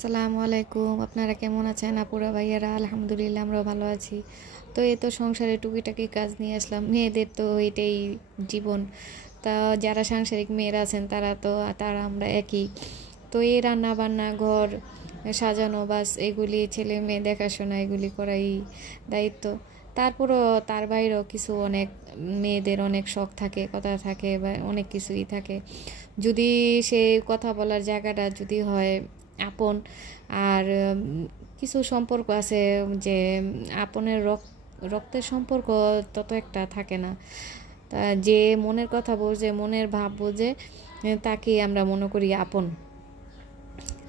আসসালামু আলাইকুম। আপনারা কেমন আছেন আপুরা ভাইয়ারা? আলহামদুলিল্লাহ আমরাও ভালো আছি। তো এই তো সংসারে টুকিটাকি কাজ নিয়ে আসলাম। মেয়েদের তো এটাই জীবন। তা যারা সাংসারিক মেয়েরা আছেন তারা আমরা একই। তো এই রান্না বান্না ঘর সাজানো বাস এগুলি ছেলে মেয়ে দেখাশোনা এগুলি করাই দায়িত্ব। তারপরও তার বাইরেও কিছু অনেক মেয়েদের অনেক শখ থাকে, কথা থাকে বা অনেক কিছুই থাকে। যদি সে কথা বলার জায়গাটা যদি হয় আপন, আর কিছু সম্পর্ক আছে যে আপনের রক্তের সম্পর্ক তত একটা থাকে না। তা যে মনের কথা বোঝে, মনের ভাব বোঝে, তাকেই আমরা মনে করি আপন।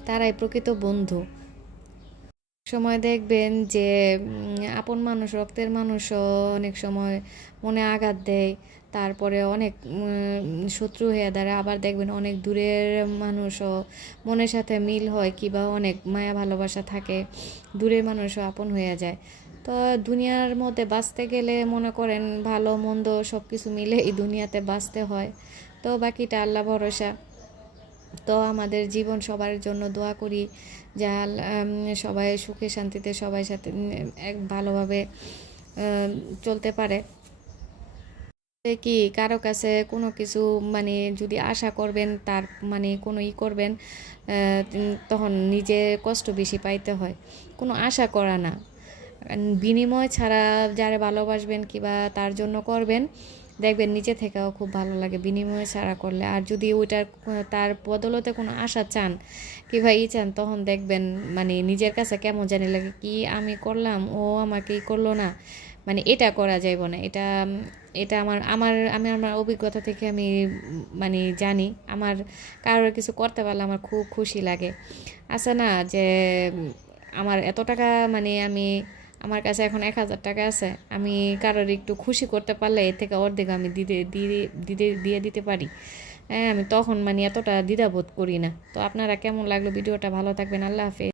তারাই প্রকৃত বন্ধু। সময় দেখবেন যে আপন মানুষ, রক্তের মানুষও অনেক সময় মনে আঘাত দেয়, তারপরে অনেক শত্রু হয়ে দাঁড়ায়। আবার দেখবেন অনেক দূরের মানুষও মনের সাথে মিল হয় কিংবা অনেক মায়া ভালোবাসা থাকে, দূরের মানুষও আপন হয়ে যায়। তো দুনিয়ার মধ্যে বাঁচতে গেলে মনে করেন ভালো মন্দ সব কিছু মিলে এই দুনিয়াতে বাঁচতে হয়। তো বাকিটা আল্লাহ ভরসা। তো আমাদের জীবন সবার জন্য দোয়া করি যে সবাই সুখে শান্তিতে সবাই সাথে এক ভালোভাবে চলতে পারে। কি কারো কাছে কোনো কিছু মানে যদি আশা করবেন, তার মানে কোনো করবেন, তখন নিজে কষ্ট বেশি পাইতে হয়। কোনো আশা করা না, বিনিময় ছাড়া যারা ভালোবাসবেন কিংবা তার জন্য করবেন, দেখবেন নিজে থেকেও খুব ভালো লাগে বিনিময় ছাড়া করলে। আর যদি ওইটার তার বদলতে কোনো আশা চান কিংবা চান, তখন দেখবেন মানে নিজের কাছে কেমন জানি লাগে, কি আমি করলাম, ও আমাকে করলো না, মানে এটা করা যাইব না। এটা এটা আমার আমার আমি আমার অভিজ্ঞতা থেকে আমি মানে জানি, আমার কারোর কিছু করতে পারলে আমার খুব খুশি লাগে। আছে না যে আমার এত টাকা, মানে আমার কাছে এখন 1,000 টাকা আছে, আমি কারোর একটু খুশি করতে পারলে এর থেকে অর্ধেক আমি দিয়ে দিতে পারি। হ্যাঁ, আমি তখন মানে এতটা দ্বিধাবোধ করি না। তো আপনারা কেমন লাগলো ভিডিওটা? ভালো থাকবেন, আল্লাহ হাফেজ।